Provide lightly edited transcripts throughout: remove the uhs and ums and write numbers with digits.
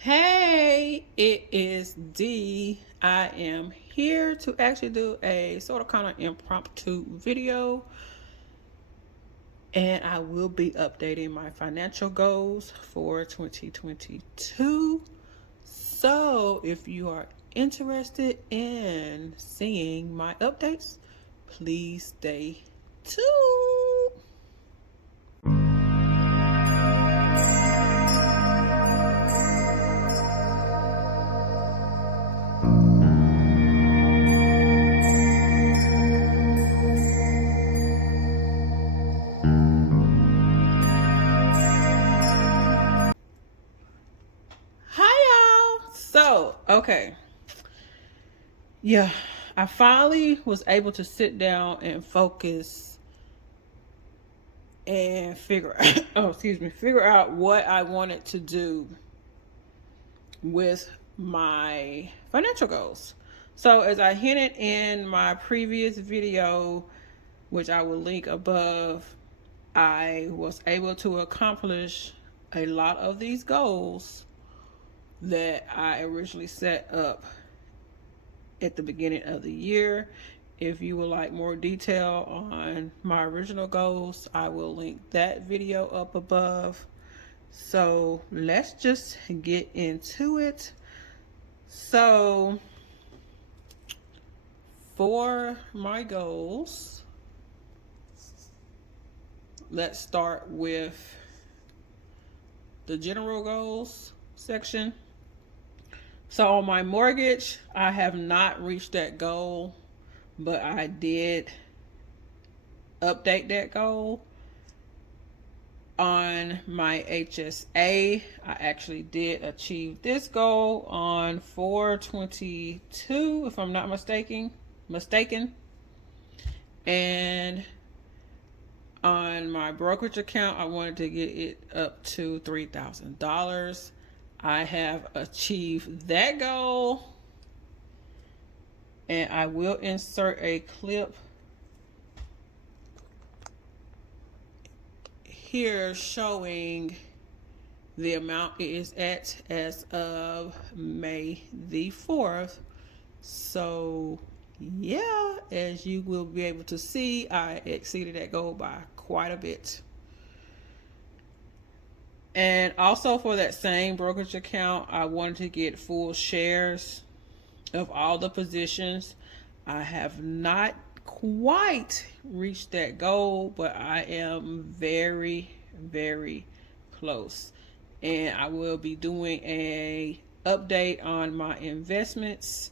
Hey, it is D. I am here to actually do a sort of kind of impromptu video, and I will be updating my financial goals for 2022. So, if you are interested in seeing my updates, please stay tuned. Hi, y'all. Okay. Yeah, I finally was able to sit down and focus and figure out what I wanted to do with my financial goals. So, as I hinted in my previous video, which I will link above, I was able to accomplish a lot of these goals that I originally set up at the beginning of the year. If you would like more detail on my original goals, I will link that video up above. So let's just get into it. So for my goals, let's start with the general goals section. So on my mortgage, I have not reached that goal, but I did update that goal. On my HSA, I actually did achieve this goal on 4/22, if I'm not mistaken. And on my brokerage account, I wanted to get it up to $3,000. I have achieved that goal, and I will insert a clip here showing the amount it is at as of May the 4th. So yeah, as you will be able to see, I exceeded that goal by quite a bit. And also for that same brokerage account, I wanted to get full shares of all the positions. I have not quite reached that goal, but I am very, very close. And I will be doing a update on my investments.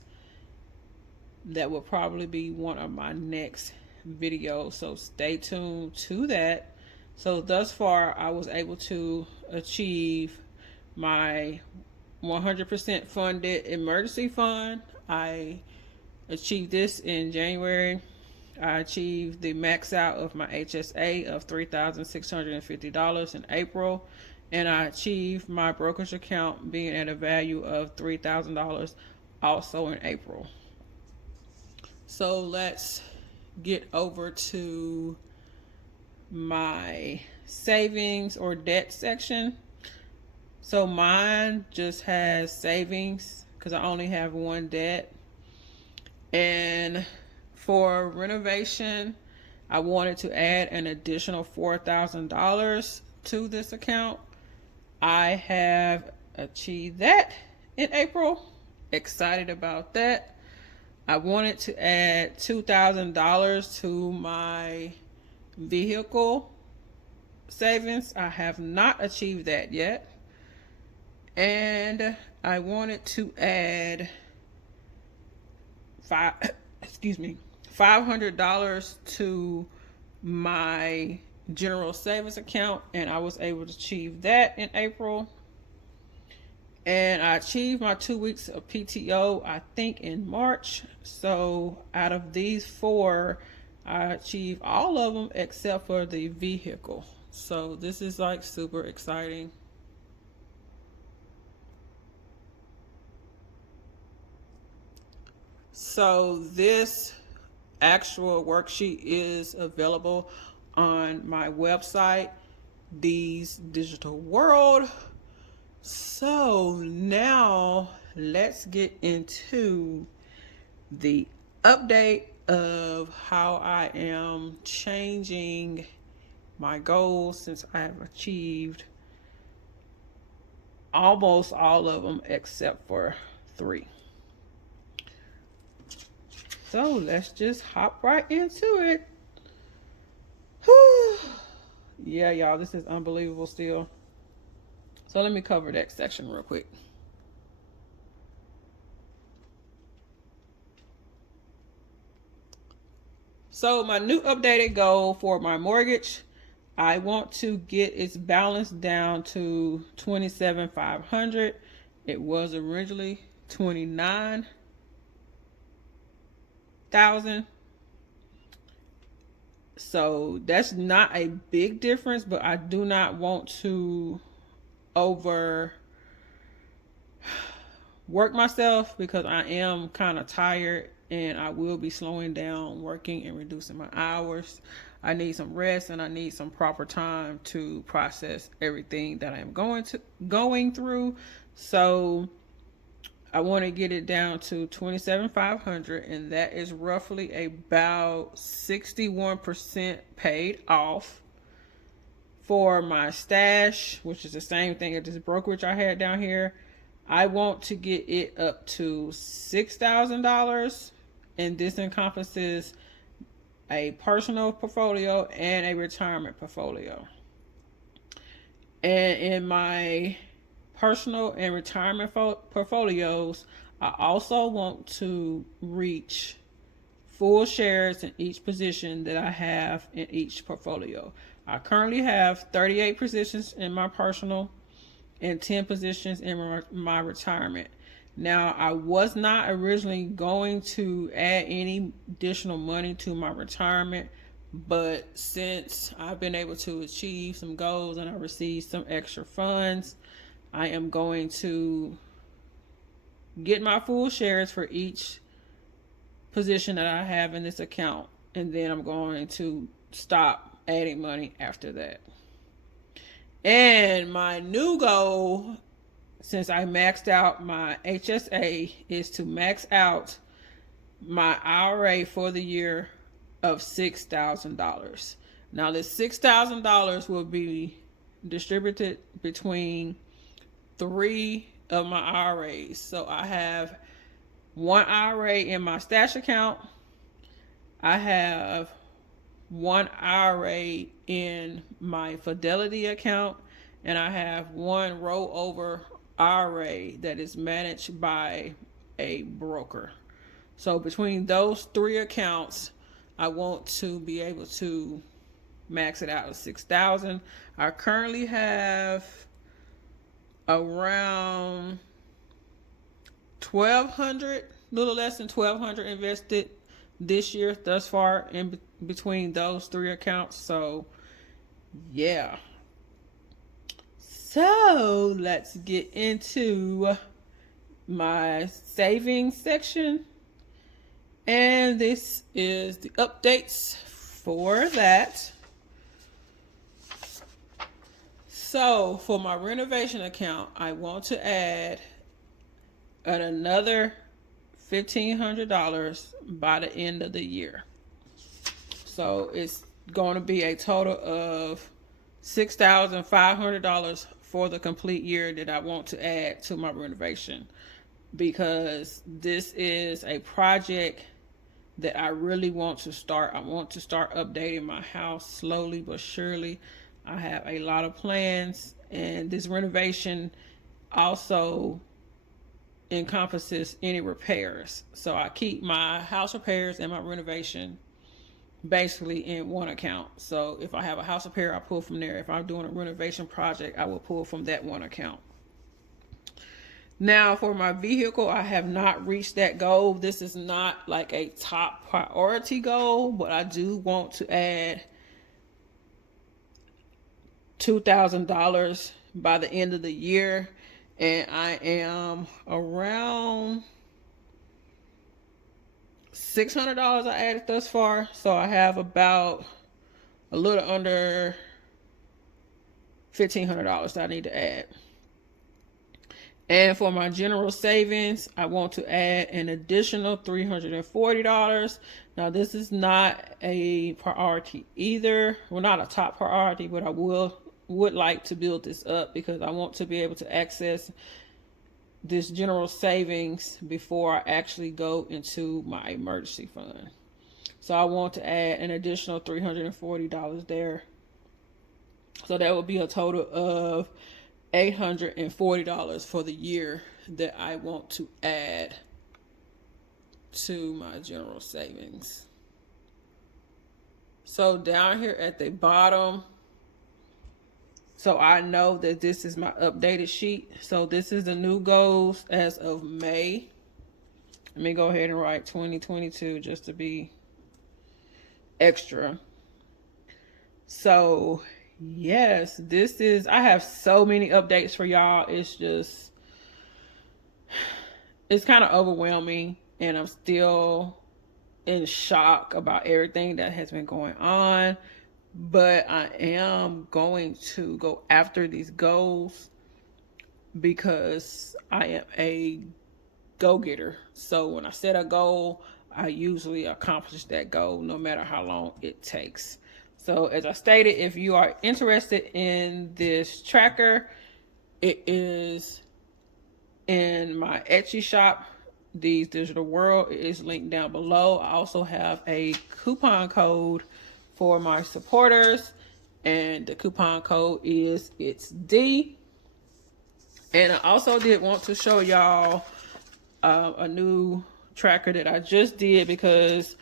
That will probably be one of my next videos, so stay tuned to that. So thus far, I was able to achieve my 100% funded emergency fund. I achieved this in January. I achieved the max out of my HSA of $3,650 in April. And I achieved my brokerage account being at a value of $3,000 also in April. So let's get over to my savings or debt section. So mine just has savings because I only have one debt. And for renovation, I wanted to add an additional $4,000 to this account. I have achieved that in April. Excited about that. I wanted to add $2,000 to my vehicle savings. I have not achieved that yet. And I wanted to add $500 to my general savings account, and I was able to achieve that in April. And I achieved my 2 weeks of PTO, I think, in March. So out of these four, I achieved all of them except for the vehicle. So this is like super exciting. So this actual worksheet is available on my website, D's Digital World. So now let's get into the update of how I am changing my goals since I have achieved almost all of them except for 3. So let's just hop right into it. Whew. Yeah, y'all, this is unbelievable still. So let me cover that section real quick. So my new updated goal for my mortgage, I want to get its balance down to $27,500. It was originally $29,000. So that's not a big difference, but I do not want to overwork myself because I am kind of tired and I will be slowing down working and reducing my hours. I need some rest and I need some proper time to process everything that I'm going through. So I want to get it down to $27,500, and that is roughly about 61% paid off. For my stash, which is the same thing as this brokerage I had down here, I want to get it up to $6,000, and this encompasses a personal portfolio and a retirement portfolio. And in my personal and retirement portfolios, I also want to reach full shares in each position that I have in each portfolio. I currently have 38 positions in my personal and 10 positions in my retirement. Now, I was not originally going to add any additional money to my retirement, but since I've been able to achieve some goals and I received some extra funds, I am going to get my full shares for each position that I have in this account, and then I'm going to stop adding money after that. And my new goal, since I maxed out my HSA, is to max out my IRA for the year of $6,000. Now, this $6,000 will be distributed between 3 of my IRAs. So I have one IRA in my stash account. I have one IRA in my Fidelity account, and I have one rollover IRA that is managed by a broker. So between those 3 accounts, I want to be able to max it out at $6,000. I currently have around 1,200, little less than 1,200 invested this year thus far in between those 3 accounts. So yeah. So let's get into my savings section. And this is the updates for that. So for my renovation account, I want to add another $1,500 by the end of the year. So it's going to be a total of $6,500 for the complete year that I want to add to my renovation, because this is a project that I really want to start. I want to start updating my house slowly but surely. I have a lot of plans, and this renovation also encompasses any repairs. So I keep my house repairs and my renovation basically in one account. So if I have a house repair, I pull from there. If I'm doing a renovation project, I will pull from that one account. Now for my vehicle, I have not reached that goal. This is not like a top priority goal, but I do want to add $2,000 by the end of the year. And I am around $600 I added thus far. So I have about a little under $1,500 that I need to add. And for my general savings, I want to add an additional $340. Now, this is not a priority either. Well, not a top priority, but I would like to build this up because I want to be able to access this general savings before I actually go into my emergency fund. So I want to add an additional $340 there. So that would be a total of $840 for the year that I want to add to my general savings. So down here at the bottom, so I know that this is my updated sheet. So this is the new goals as of May. Let me go ahead and write 2022 just to be extra. So yes, this is, I have so many updates for y'all. It's kind of overwhelming, and I'm still in shock about everything that has been going on. But I am going to go after these goals because I am a go-getter. So when I set a goal, I usually accomplish that goal no matter how long it takes. So as I stated, if you are interested in this tracker, it is in my Etsy shop, These Digital World. It is linked down below. I also have a coupon code for my supporters, and the coupon code is It's D. And I also did want to show y'all a new tracker that I just did because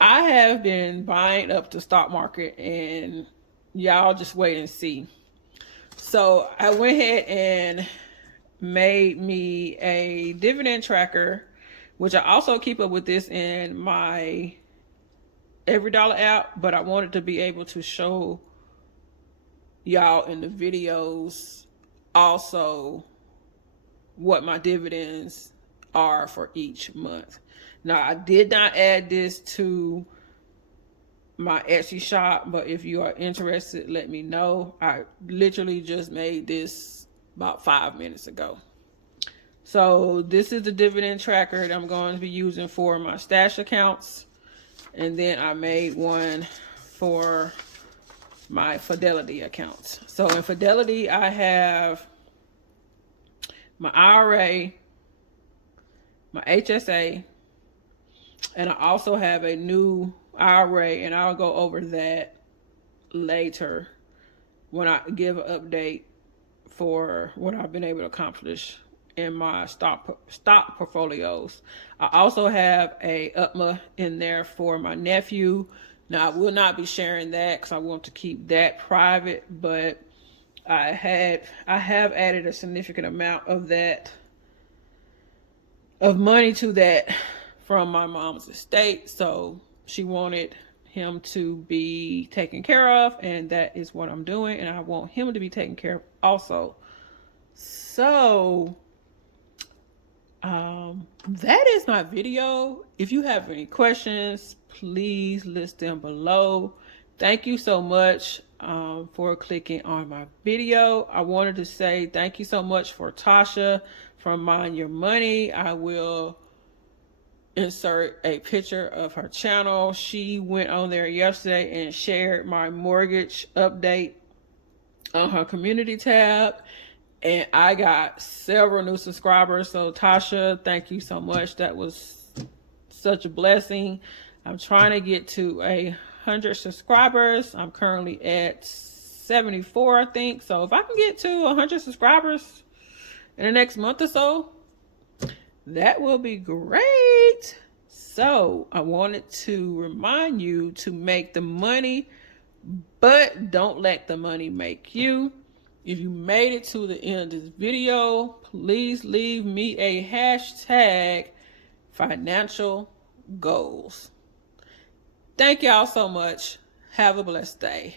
I have been buying up the stock market, and y'all just wait and see. So I went ahead and made me a dividend tracker, which I also keep up with this in my Every Dollar app, but I wanted to be able to show y'all in the videos also what my dividends are for each month. Now, I did not add this to my Etsy shop, but if you are interested, let me know. I literally just made this about 5 minutes ago. So this is the dividend tracker that I'm going to be using for my stash accounts. And then I made one for my Fidelity accounts. So in Fidelity, I have my IRA, my HSA, and I also have a new IRA, and I'll go over that later when I give an update for what I've been able to accomplish in my stock portfolios. I also have a UTMA in there for my nephew. Now, I will not be sharing that because I want to keep that private, but I have added a significant amount of money to that from my mom's estate. So she wanted him to be taken care of, and that is what I'm doing, and I want him to be taken care of also. So that is my video. If you have any questions, please list them below. Thank you so much for clicking on my video. I wanted to say thank you so much for Tasha from Mind Your Money. I will insert a picture of her channel. She went on there yesterday and shared my mortgage update on her community tab, and I got several new subscribers. So Tasha, thank you so much. That was such a blessing. I'm trying to get to 100 subscribers. I'm currently at 74, I think. So if I can get to 100 subscribers in the next month or so, that will be great. So I wanted to remind you to make the money, but don't let the money make you. If you made it to the end of this video, please leave me a hashtag financial goals. Thank y'all so much. Have a blessed day.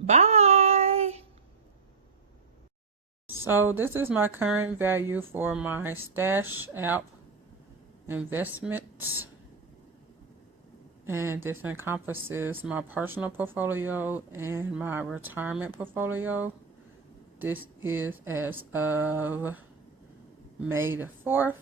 Bye. So this is my current value for my Stash app investments. And this encompasses my personal portfolio and my retirement portfolio. This is as of May the 4th.